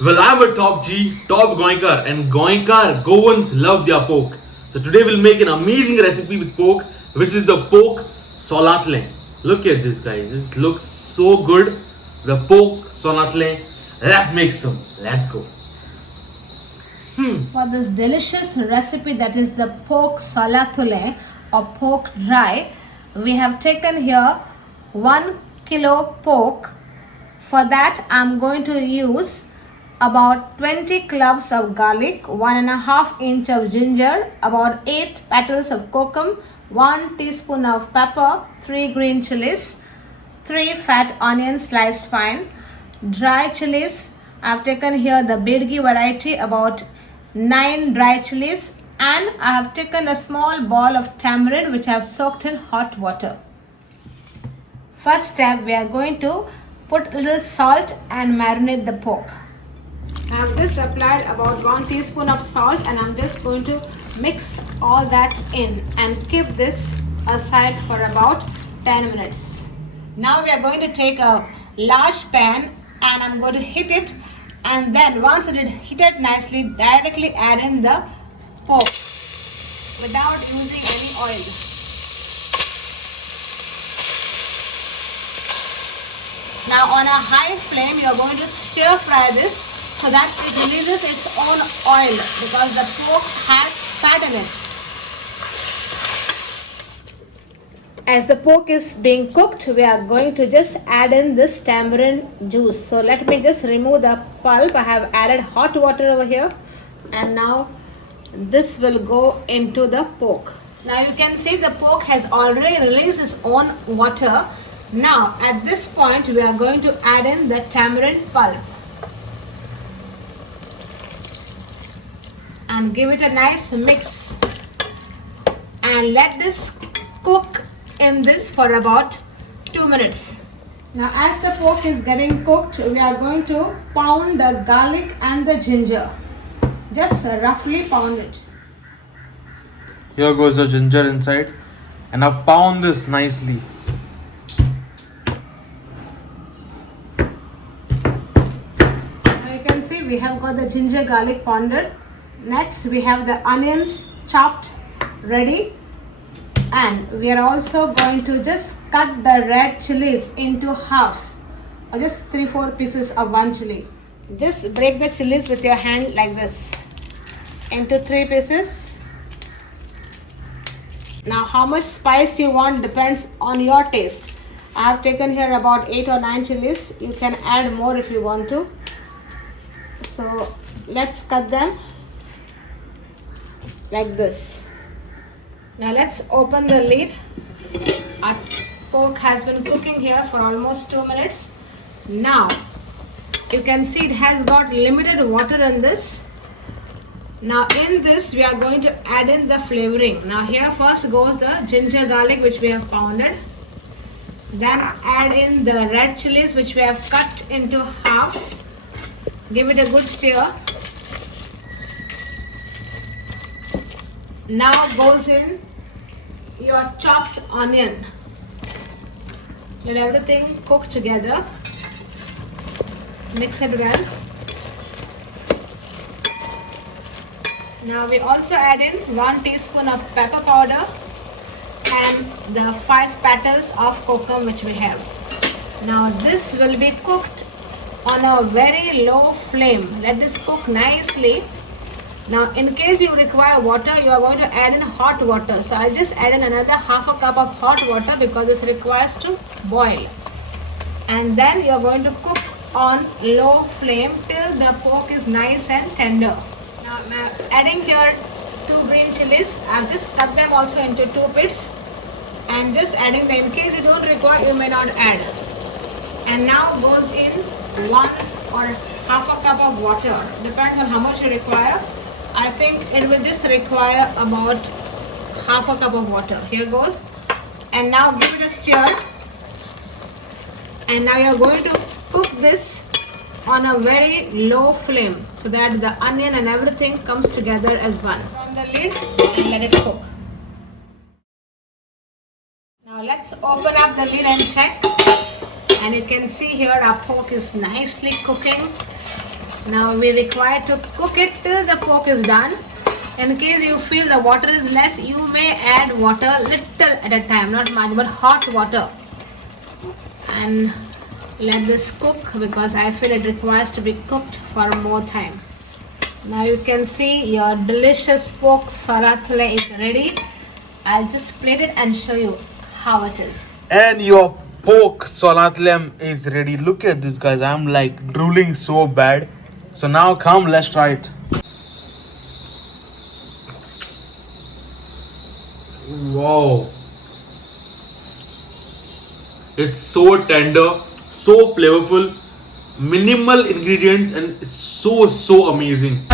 Well, I'm a top G, top Goinkar, and Goinkar Goans love their pork. So today we'll make an amazing recipe with pork, which is the pork solantulem. Look at this, guys. This looks so good. The pork solantulem. Let's make some. Let's go. For this delicious recipe, that is the pork salatule or pork dry, we have taken here 1 kilo pork. For that I'm going to use about 20 cloves of garlic, 1.5 inch of ginger, about 8 petals of kokum, 1 teaspoon of pepper, 3 green chillies, 3 fat onions sliced fine, dry chilies. I've taken here the Bidgi variety, about 9 dry chilies, and I have taken a small ball of tamarind which I have soaked in hot water. First step, we are going to put a little salt and marinate the pork. I have just applied about 1 teaspoon of salt and I'm just going to mix all that in and keep this aside for about 10 minutes. Now we are going to take a large pan and I'm going to heat it, and then once it is heated nicely, directly add in the pork without using any oil. Now on a high flame you are going to stir fry this so that it releases its own oil, because the pork has fat in it. As the pork is being cooked, we are going to just add in this tamarind juice. So let me just remove the pulp. I have added hot water over here, and now this will go into the pork. Now you can see the pork has already released its own water. Now at this point we are going to add in the tamarind pulp and give it a nice mix, and let this cook in this for about 2 minutes. Now as the pork is getting cooked, we are going to pound the garlic and the ginger. Just roughly pound it. Here goes the ginger inside, and I've pound this nicely. Now you can see we have got the ginger garlic pounded. Next we have the onions chopped ready, and we are also going to just cut the red chilies into halves, or just 3-4 pieces of one chili. Just break the chilies with your hand like this into 3 pieces. Now how much spice you want depends on your taste. I have taken here about 8 or 9 chilies. You can add more if you want to. So let's cut them like this. Now let's open the lid. Our pork has been cooking here for almost 2 minutes. Now you can see it has got limited water in this. Now in this we are going to add in the flavoring. Now here first goes the ginger garlic which we have pounded. Then add in the red chilies which we have cut into halves. Give it a good stir. Now goes in your chopped onion. Let everything cook together. Mix it well. Now we also add in 1 teaspoon of pepper powder and the 5 petals of kokum which we have. Now this will be cooked on a very low flame. Let this cook nicely. Now in case you require water, you are going to add in hot water. So I'll just add in another half a cup of hot water because this requires to boil. And then you are going to cook on low flame till the pork is nice and tender. Now I'm adding here 2 green chilies. I've just cut them also into 2 bits and just adding them. In case you don't require, you may not add. And now goes in 1 or half a cup of water. Depends on how much you require. I think it will just require about half a cup of water. Here goes. And now give it a stir. And now you are going to cook this on a very low flame so that the onion and everything comes together as one. On the lid and let it cook. Now let's open up the lid and check. And you can see here our pork is nicely cooking. Now we require to cook it till the pork is done. In case you feel the water is less, you may add water little at a time, not much, but hot water. And let this cook because I feel it requires to be cooked for more time. Now you can see your delicious pork solantulem is ready. I'll just plate it and show you how it is. And your pork solantulem is ready. Look at this, guys. I'm like drooling so bad. So now come, let's try it. Wow. It's so tender, so flavorful, minimal ingredients, and it's so amazing.